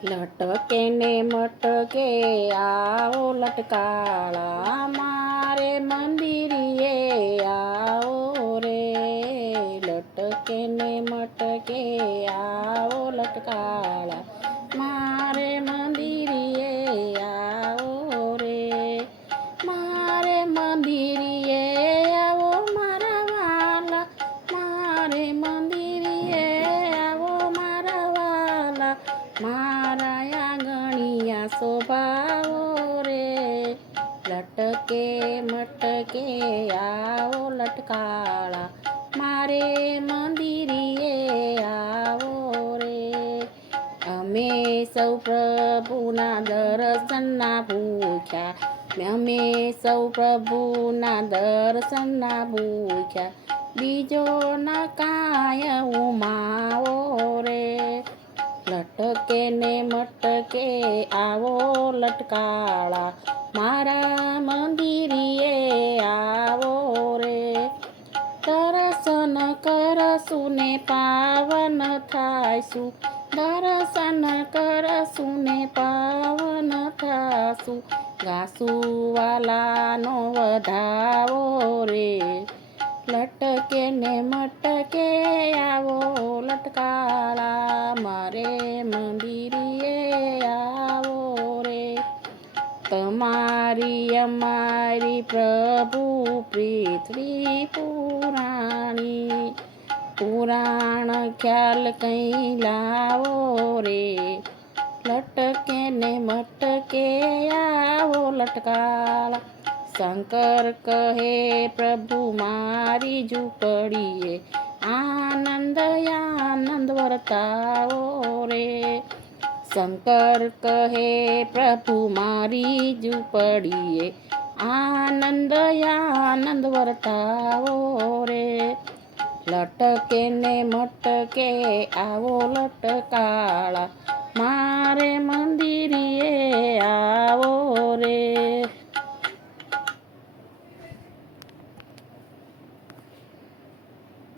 લટકે ને મટકે આવો લટકાળા મારે મંદિરીએ આવો રે લટકે ને મટકે આવો લટકાળા મારે મંદિરીએ આવો રે મારે મંદિરીએ આવો મારા વાલા મારે મંદિરીએ આવો મારા વાલા મારા આંગણિયા શોભાવો રે લટકે મટકે આવો લટકાળા મારે મંદિરીએ આવો રે અમે સૌ પ્રભુના દર્શનના ભૂખ્યા અમે સૌ પ્રભુના દર્શનના ભૂખ્યા બીજો ન કાંઈ ઉમાવો રે લટકે ને મટકે આવો લટકાળા મારા મંદિરીએ આવો રે દર્શન કરશું ને પાવન થાયશું દર્શન કરશું ને પાવન થાશું ગાસું વાલાનો વધાવો રે લટકે ને મટકે આવો લટકાળા મારે મંદિરીએ આવો રે તમારી અમારી પ્રભુ પૃથ્વી પુરાણી પુરાણ ખ્યાલ કંઈ લાવો રે લટકે ને મટકે આવો લટકાળા શંકર કહે પ્રભુ મારી ઝૂંપડીએ આનંદ આનંદ વર્તાવો રે શંકર કહે પ્રભુ મારી ઝૂંપડીએ આનંદ આનંદ વર્તાવો રે લટકે ને મટકે આવો લટકાળા મારે મંદિરીએ આવો